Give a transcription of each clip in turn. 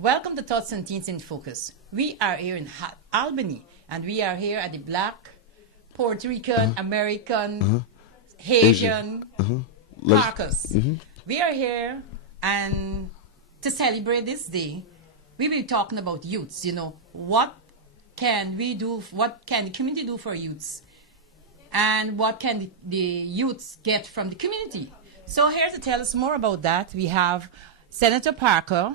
Welcome to Tots and Teens in Focus. We are here in Albany, and we are here at the Black, Puerto Rican, American, Haitian caucus. We are here, and to celebrate this day, we will be talking about youths. You know, what can we do, what can the community do for youths, and what can the youths get from the community. So here to tell us more about that, we have Senator Parker,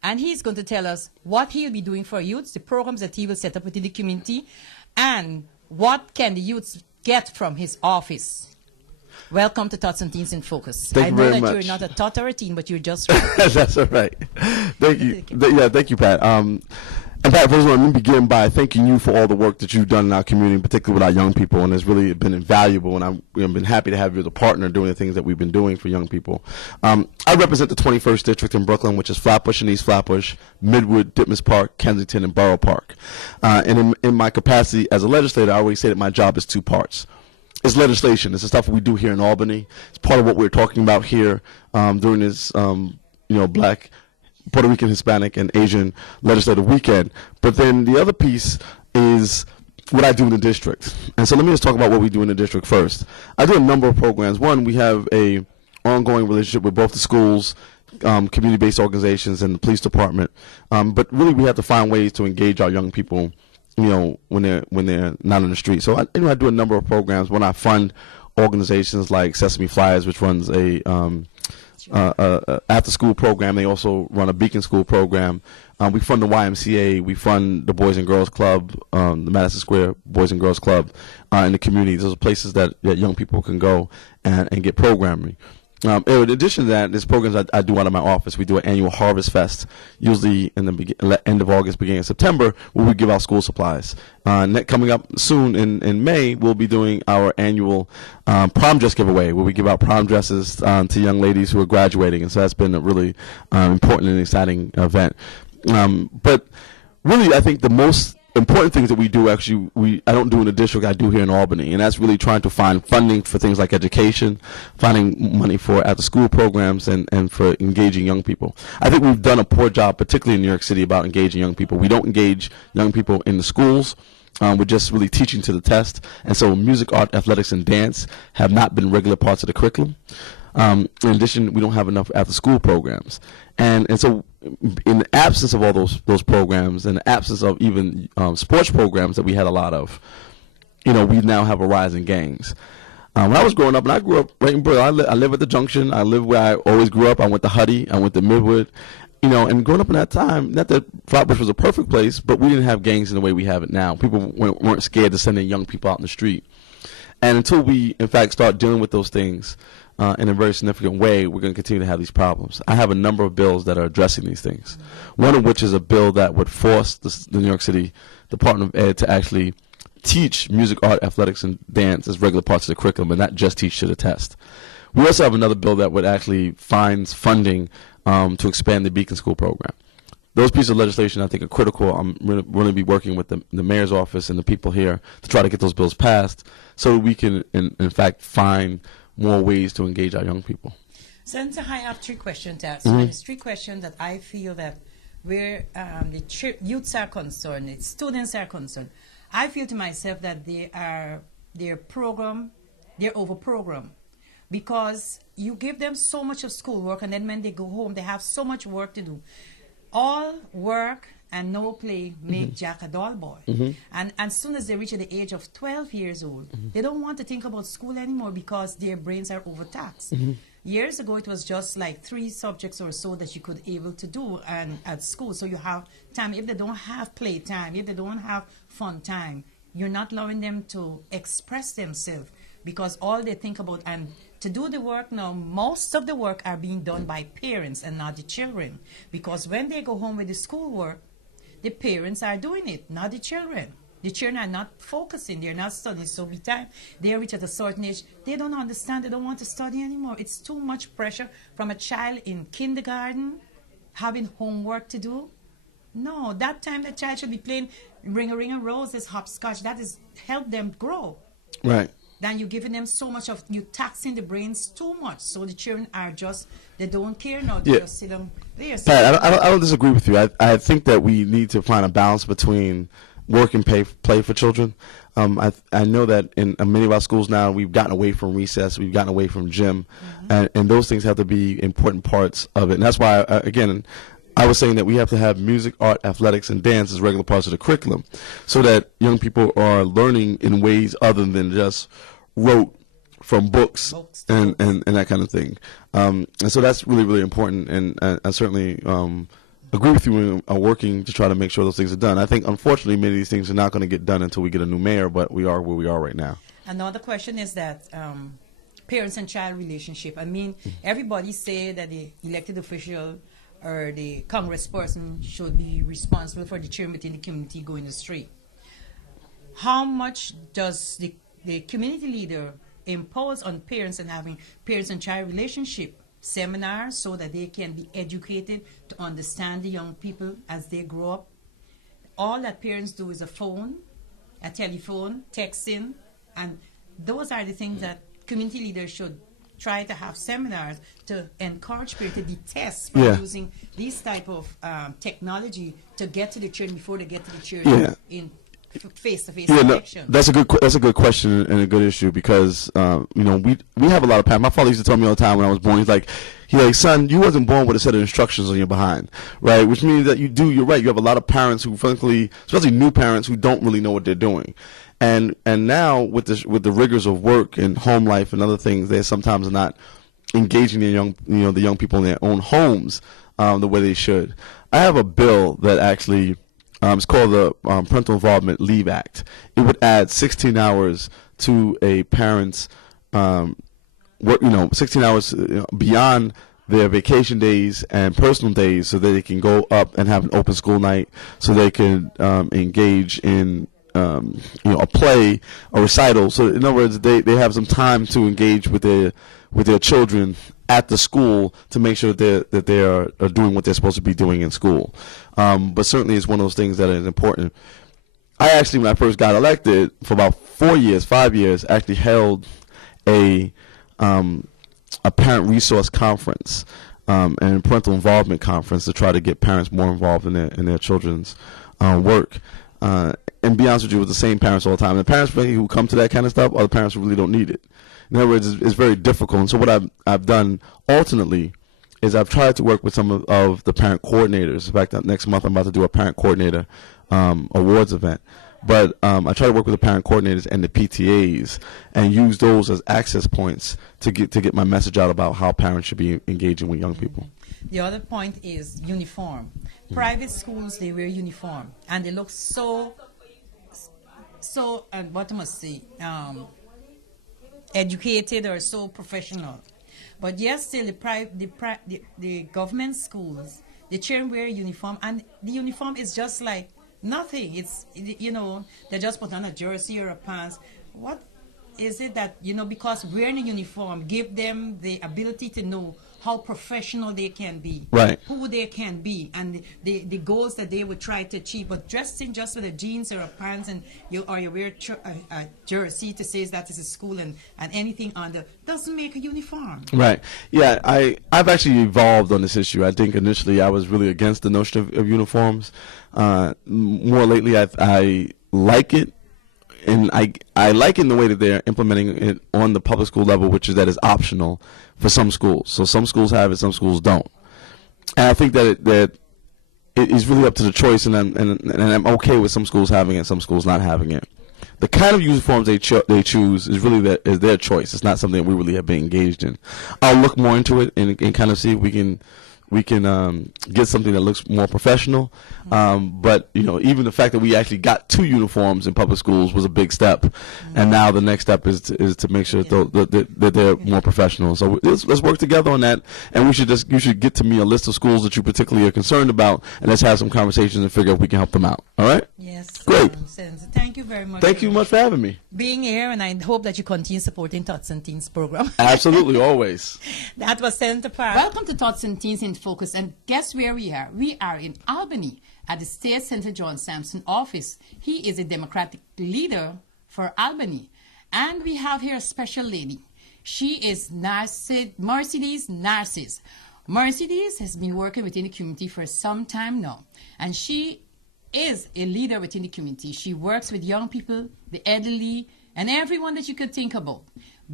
and he's going to tell us what he'll be doing for youths, the programs that he will set up within the community, and what can the youths get from his office. Welcome to Tots and Teens in Focus. Thank you very I know that much. you're not a tot or a teen, but you're just right. That's all right. Thank you. Yeah, thank you, Pat. And Pat, first of all, let me begin by thanking you for all the work that you've done in our community, particularly with our young people, and it's really been invaluable, and I've been happy to have you as a partner doing the things that we've been doing for young people. I represent the 21st District in Brooklyn, which is Flatbush and East Flatbush, Midwood, Ditmas Park, Kensington, and Borough Park. And in my capacity as a legislator, I always say that my job is two parts. It's legislation. It's the stuff we do here in Albany. It's part of what we're talking about here during this, Black, Puerto Rican, Hispanic, and Asian legislative weekend. But then the other piece is what I do in the district. And so let me just talk about what we do in the district first. I do a number of programs. One, we have a ongoing relationship with both the schools, community-based organizations, and the police department. But really, we have to find ways to engage our young people, when they're not in the street. So I do a number of programs. When I fund organizations like Sesame Flyers, which runs a after-school program. They also run a Beacon School program. We fund the YMCA. We fund the Boys and Girls Club, the Madison Square Boys and Girls Club in the community. Those are places that young people can go and get programming. In addition to that, there's programs I do out of my office. We do an annual Harvest Fest, usually in the end of August, beginning of September, where we give out school supplies. Coming up soon in May, we'll be doing our annual prom dress giveaway, where we give out prom dresses to young ladies who are graduating. And so that's been a really important and exciting event. But really, I think the most important things that we do, I don't do in the district, I do here in Albany, and that's really trying to find funding for things like education, finding money for after-school programs, and for engaging young people. I think we've done a poor job, particularly in New York City, about engaging young people. We don't engage young people in the schools. We're just really teaching to the test, and so music, art, athletics, and dance have not been regular parts of the curriculum. In addition, we don't have enough after-school programs. And so in the absence of all those programs, and the absence of even sports programs that we had a lot of, we now have a rise in gangs. When I was growing up, and I grew up right in Brooklyn, I live at the Junction. I live where I always grew up. I went to Huddy. I went to Midwood. And growing up in that time, not that Flatbush was a perfect place, but we didn't have gangs in the way we have it now. People weren't scared to send their young people out in the street. And until we, in fact, start dealing with those things in a very significant way, we're going to continue to have these problems. I have a number of bills that are addressing these things, one of which is a bill that would force the New York City Department of Ed to actually teach music, art, athletics, and dance as regular parts of the curriculum and not just teach to the test. We also have another bill that would actually find funding to expand the Beacon School program. Those pieces of legislation, I think, are critical. I'm going to be working with the mayor's office and the people here to try to get those bills passed so that we can, in fact, find more ways to engage our young people. Senator, I have three questions to ask. And it's three questions that I feel that where the youths are concerned, the students are concerned. I feel to myself that they're over-programmed, because you give them so much of schoolwork, and then when they go home, they have so much work to do. All work and no play make Jack a dull boy. And as soon as they reach the age of 12 years old, they don't want to think about school anymore because their brains are overtaxed. Years ago, it was just like 3 subjects or so that you could able to do at school. So you have time. If they don't have play time, if they don't have fun time, you're not allowing them to express themselves, because all they think about, and to do the work now, most of the work are being done by parents and not the children. Because when they go home with the schoolwork, the parents are doing it, not the children. The children are not focusing, they're not studying. So by the time they reach at a certain age, they don't understand, they don't want to study anymore. It's too much pressure from a child in kindergarten, having homework to do. No, that time the child should be playing Ring a Ring of Roses, hopscotch. That is help them grow. Right. then you're giving them so much of, you taxing the brains too much. So the children are just, they don't care now. They just sit down there. Pat, I don't disagree with you. I think that we need to find a balance between work and play for children. I know that in many of our schools now, we've gotten away from recess, we've gotten away from gym, and those things have to be important parts of it. And that's why, again, I was saying that we have to have music, art, athletics, and dance as regular parts of the curriculum so that young people are learning in ways other than just rote from books and that kind of thing. And so that's really, really important, and I certainly agree with you and are working to try to make sure those things are done. I think, unfortunately, many of these things are not going to get done until we get a new mayor, but we are where we are right now. Another question is that parents and child relationship. I mean, everybody say that the elected official or the congressperson should be responsible for the children within the community going astray. How much does the community leader impose on parents and having parents and child relationship seminars so that they can be educated to understand the young people as they grow up? All that parents do is a phone, a telephone, texting, and those are the things that community leaders should try to have seminars to encourage people to detest from using these type of technology to get to the children before they get to the children in face-to-face connection. No, that's a good question and a good issue because we have a lot of parents. My father used to tell me all the time when I was born, he's like, son, you wasn't born with a set of instructions on your behind, right? Which means that you're right. You have a lot of parents who, frankly, especially new parents, who don't really know what they're doing. And now with the rigors of work and home life and other things, they sometimes are not engaging the young people in their own homes the way they should. I have a bill that actually it's called the Parental Involvement Leave Act. It would add 16 hours to a parent's work, 16 hours beyond their vacation days and personal days, so that they can go up and have an open school night, so they can engage in a play, a recital. So in other words, they have some time to engage with their children at the school to make sure that they are doing what they're supposed to be doing in school. But certainly it's one of those things that is important. I actually, when I first got elected, for about 5 years, actually held a parent resource conference and parental involvement conference to try to get parents more involved in their children's work. And be honest with you, with the same parents all the time. The parents who come to that kind of stuff are the parents who really don't need it. In other words, it's very difficult. And so what I've done alternately is I've tried to work with some of the parent coordinators. In fact, next month I'm about to do a parent coordinator awards event. But I try to work with the parent coordinators and the PTAs and use those as access points to get my message out about how parents should be engaging with young people. The other point is uniform. Private schools, they wear uniform, and they look so what I must say, educated or so professional. But yes, still the government schools, the children wear uniform, and the uniform is just like nothing. It's, they just put on a jersey or a pants. What is it that, because wearing a uniform give them the ability to know how professional they can be, right, who they can be, and the goals that they would try to achieve. But dressing just with a jeans or a pants and you wear a jersey to say that is a school and anything under doesn't make a uniform. Right. Yeah, I've actually evolved on this issue. I think initially I was really against the notion of uniforms. More lately, I like it. And I like it in the way that they're implementing it on the public school level, which is that it's optional for some schools. So some schools have it, some schools don't. And I think that it is really up to the choice, and I'm okay with some schools having it, some schools not having it. The kind of uniforms they choose is really their choice. It's not something that we really have been engaged in. I'll look more into it and kind of see if we can get something that looks more professional. But even the fact that we actually got 2 uniforms in public schools was a big step, and now the next step is to make sure that they're more professional. So let's work together on that, and you should get to me a list of schools that you particularly are concerned about, and let's have some conversations and figure out if we can help them out. All right? Yes. Great. Thank you very much. Thank you much for having me. Being here, and I hope that you continue supporting Tots and Teens program. Absolutely, always. That was Senator Park. Welcome to Tots and Teens in Focus, and guess where we are? We are in Albany at the State Senator John Sampson office. He is a Democratic leader for Albany, And we have here a special lady. She is Mercedes Narcisse. Mercedes has been working within the community for some time now, and she is a leader within the community. She works with young people, the elderly, and everyone that you could think about.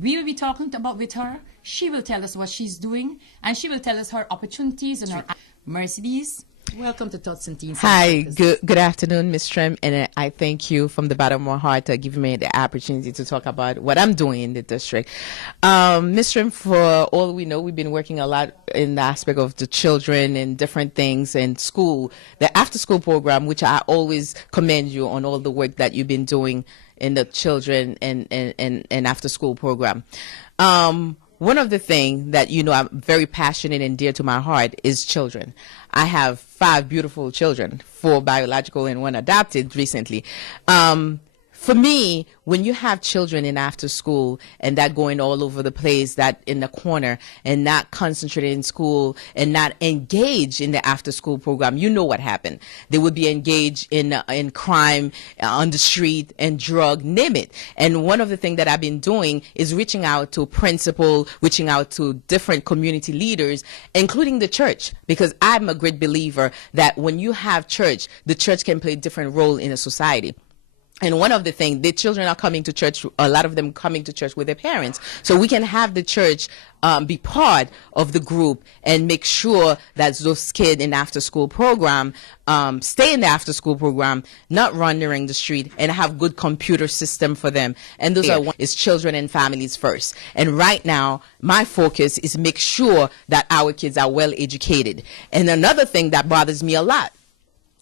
We will be talking with her. She will tell us what she's doing, and she will tell us her opportunities and her... Mercedes, welcome to Tots and Teens. Hi, good afternoon, Ms. Trim, and I thank you from the bottom of my heart for giving me the opportunity to talk about what I'm doing in the district. Ms. Trim, for all we know, we've been working a lot in the aspect of the children and different things in school. The after-school program, which I always commend you on all the work that you've been doing in the children and after-school program. One of the things that, you know, I'm very passionate and dear to my heart is children. I have 5 beautiful children, 4 biological and 1 adopted recently. For me, when you have children in after school and that going all over the place, that in the corner and not concentrated in school and not engaged in the after school program, you know what happened. They would be engaged in crime on the street and drug, name it. And one of the things that I've been doing is reaching out to principal, reaching out to different community leaders, including the church, because I'm a great believer that when you have church, the church can play a different role in a society. And one of the things, the children are coming to church, a lot of them coming to church with their parents. So we can have the church be part of the group and make sure that those kids in after-school program stay in the after-school program, not run during the street, and have good computer system for them. And those is children and families first. And right now, my focus is make sure that our kids are well educated. And another thing that bothers me a lot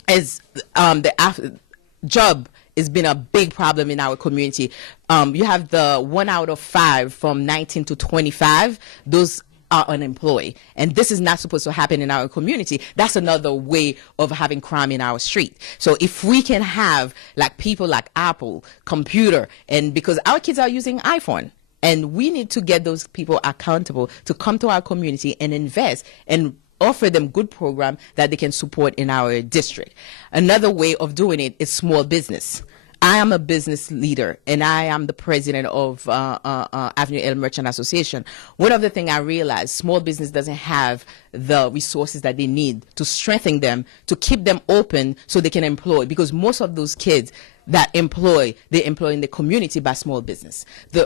is the job. It's been a big problem in our community. You have the 1 out of 5 from 19 to 25. Those are unemployed. And this is not supposed to happen in our community. That's another way of having crime in our street. So if we can have like people like Apple, computer, and because our kids are using iPhone, and we need to get those people accountable to come to our community and invest and offer them good program that they can support in our district. Another way of doing it is small business. I am a business leader, and I am the president of Avenue L Merchant Association. One of the things I realized, small business doesn't have the resources that they need to strengthen them, to keep them open so they can employ, because most of those kids that they employ in the community by small business.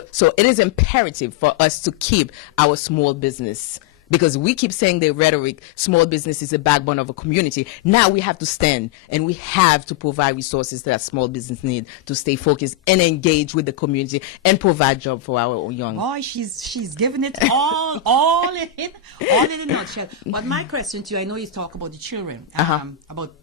So it is imperative for us to keep our small business, because we keep saying the rhetoric, small business is the backbone of a community. Now we have to stand and we have to provide resources that small business need to stay focused and engage with the community and provide job for our young. Boy, she's giving it all in a nutshell. But my question to you, I know you talk about the children, about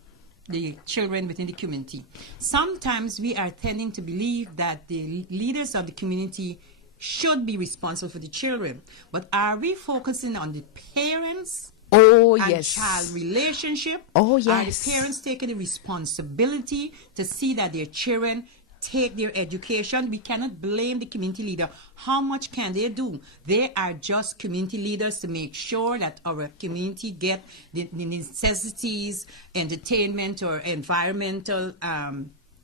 the children within the community. Sometimes we are tending to believe that the leaders of the community should be responsible for the children, but are we focusing on the parents and child relationship? Oh, yes. Are the parents taking the responsibility to see that their children take their education? We cannot blame the community leader. How much can they do? They are just community leaders to make sure that our community get the necessities, entertainment or environmental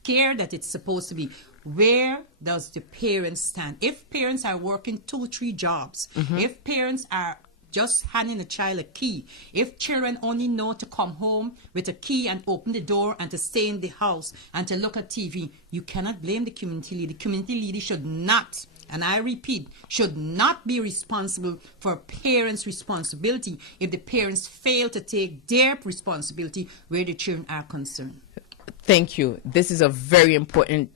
care that it's supposed to be. Where does the parents stand? If parents are working 2-3 jobs, if parents are just handing a child a key, if children only know to come home with a key and open the door and to stay in the house and to look at TV, you cannot blame the community leader. The community leader should not, and I repeat, should not be responsible for parents' responsibility if the parents fail to take their responsibility where the children are concerned. Thank you. This is a very important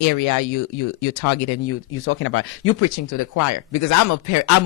area you target and you're talking about. You're preaching to the choir, because I'm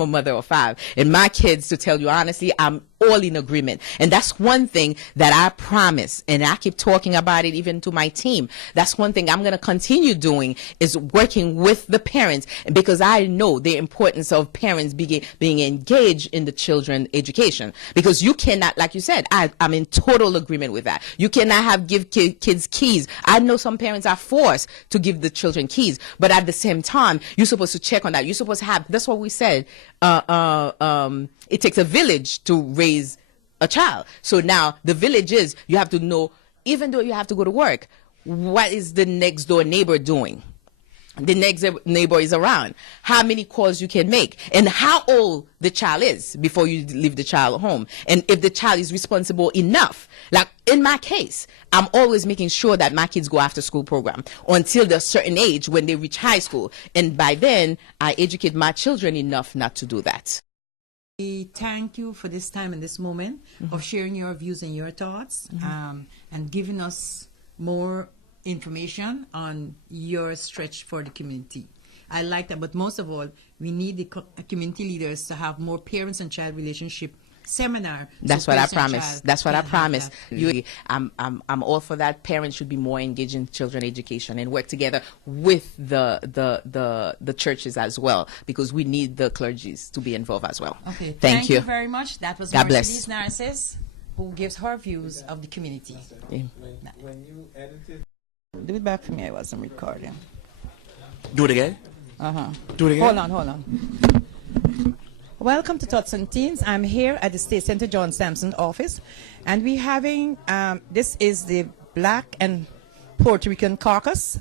a mother of 5, and my kids, to tell you honestly, I'm all in agreement. And that's one thing that I promise, and I keep talking about it even to my team. That's one thing I'm going to continue doing, is working with the parents, because I know the importance of parents being engaged in the children's education. Because you cannot, like you said, I'm in total agreement with that. You cannot give kids keys. I know some parents are forced to give the children keys, but at the same time, you're supposed to check on that. You're supposed to have, that's what we said, it takes a village to raise a child. So now the village is, you have to know, even though you have to go to work, what is the next door neighbor doing? the next neighbor is around, how many calls you can make, and how old the child is before you leave the child home, and if the child is responsible enough. Like in my case, I'm always making sure that my kids go after school program until they're a certain age when they reach high school, and by then I educate my children enough not to do that. We thank you for this time and this moment of sharing your views and your thoughts, and giving us more information on your stretch for the community. I like that, but most of all, we need the community leaders to have more parents and child relationship seminar. That's so what I parents and promise. child That's what I can have promise. that. I'm all for that. Parents should be more engaged in children education and work together with the churches as well, because we need the clergies to be involved as well. Okay, Thank you very much. That was God Mercedes bless. Narcisse, who gives her views of the community. Yeah. When you edited, Do it back for me. I wasn't recording. do it again. Do it again. Hold on. Welcome to Tots and Teens. I'm here at the State Senator John Sampson office, and we're having, this is the Black and Puerto Rican caucus,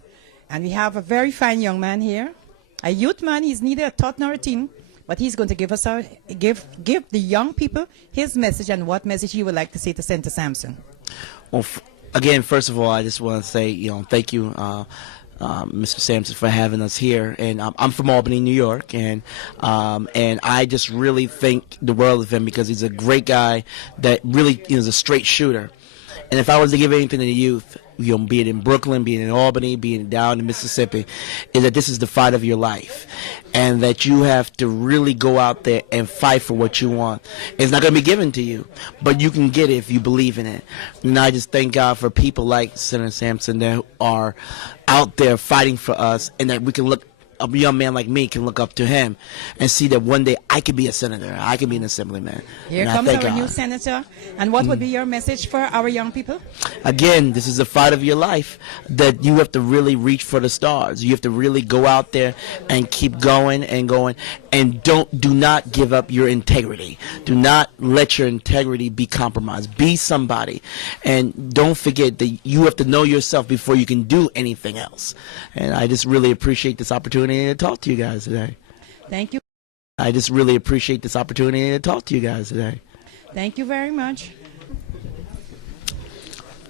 and we have a very fine young man here, a youth man. He's neither a tot nor a teen, but he's going to give us give the young people his message and what message he would like to say to Senator Sampson. Well, again, first of all, I just want to say, thank you, Mr. Sampson, for having us here. And I'm from Albany, New York, and I just really think the world of him, because he's a great guy that really is a straight shooter. And if I was to give anything to the youth, be it in Brooklyn, be it in Albany, be it down in Mississippi, is that this is the fight of your life, and that you have to really go out there and fight for what you want. It's not going to be given to you, but you can get it if you believe in it. And I just thank God for people like Senator Sampson that are out there fighting for us, and that we can look, a young man like me can look up to him and see that one day I could be a senator, I could be an assemblyman. Here And comes I thank our God. new senator. And what would be your message for our young people? Again, this is the fight of your life, that you have to really reach for the stars. You have to really go out there and keep going, and do not give up your integrity. Do not let your integrity be compromised. Be somebody, and don't forget that you have to know yourself before you can do anything else. And I just really appreciate this opportunity to talk to you guys today. Thank you. I just really appreciate this opportunity to talk to you guys today. Thank you very much.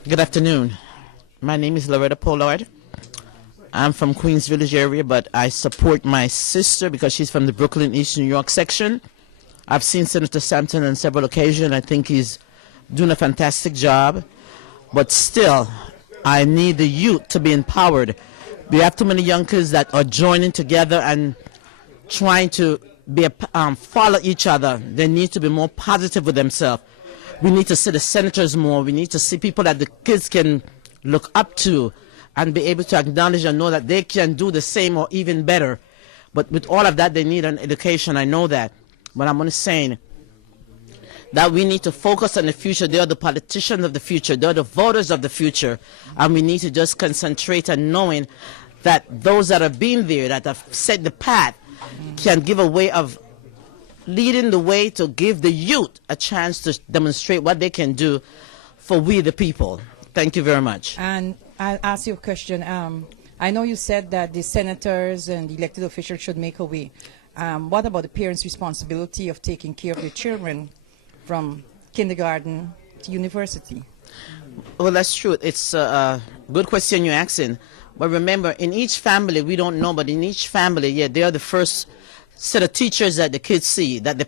Good afternoon. My name is Loretta Pollard. I'm from Queens Village area, but I support my sister because she's from the Brooklyn, East New York section. I've seen Senator Sampson on several occasions. I think he's doing a fantastic job. But still, I need the youth to be empowered. We have too many young kids that are joining together and trying to follow each other. They need to be more positive with themselves. We need to see the senators more. We need to see people that the kids can look up to and be able to acknowledge and know that they can do the same or even better. But with all of that, they need an education. I know that. But I'm only saying that we need to focus on the future. They are the politicians of the future. They are the voters of the future. And we need to just concentrate on knowing that those that have been there, that have set the path, can give a way of leading the way to give the youth a chance to demonstrate what they can do for we the people. Thank you very much. And I'll ask you a question. I know you said that the senators and the elected officials should make a way. What about the parents' responsibility of taking care of their children from kindergarten to university? Well, that's true. It's a good question you're asking. But remember, in each family, we don't know, but in each family, yeah, they are the first set of teachers that the kids see, that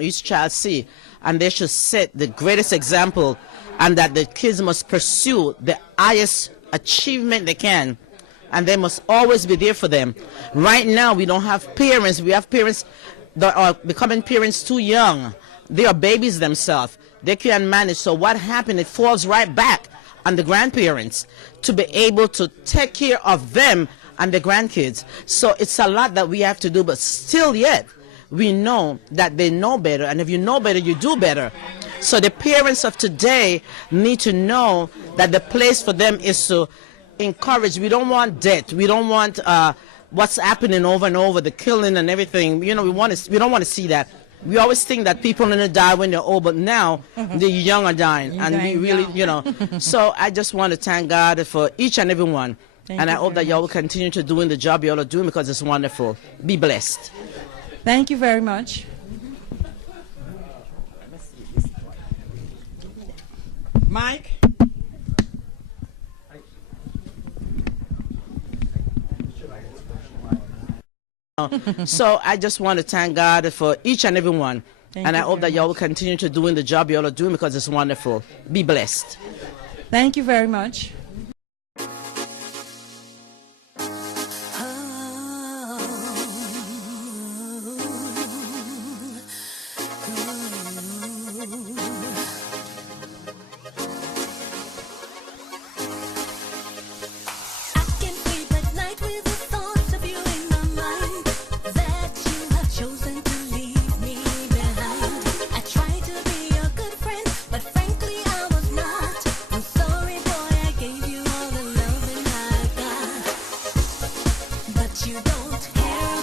each child see, and they should set the greatest example, and that the kids must pursue the highest achievement they can, and they must always be there for them. Right now, we don't have parents. We have parents that are becoming parents too young. They are babies themselves. They can't manage. So what happened? It falls right back on the grandparents to be able to take care of them and the grandkids. So it's a lot that we have to do, but still yet, we know that they know better, and if you know better, you do better. So the parents of today need to know that the place for them is to encourage. We don't want death. We don't want what's happening over and over, the killing and everything. We don't want to see that. We always think that people are going to die when they're old, but now the young are dying. And we really, So I just want to thank God for each and every one And I hope that y'all will continue to doing the job y'all are doing because it's wonderful. Be blessed. Thank you very much. Mike? So I just want to thank God for each and every one. Thank And I you hope very that y'all will much. continue to doing the job y'all are doing because it's wonderful. Be blessed. Thank you very much. I can't sleep at night with the thoughts of you in my mind. That you have chosen to leave me behind. I tried to be a good friend, but frankly I was not. I'm sorry, boy, I gave you all the loving I got, but you don't care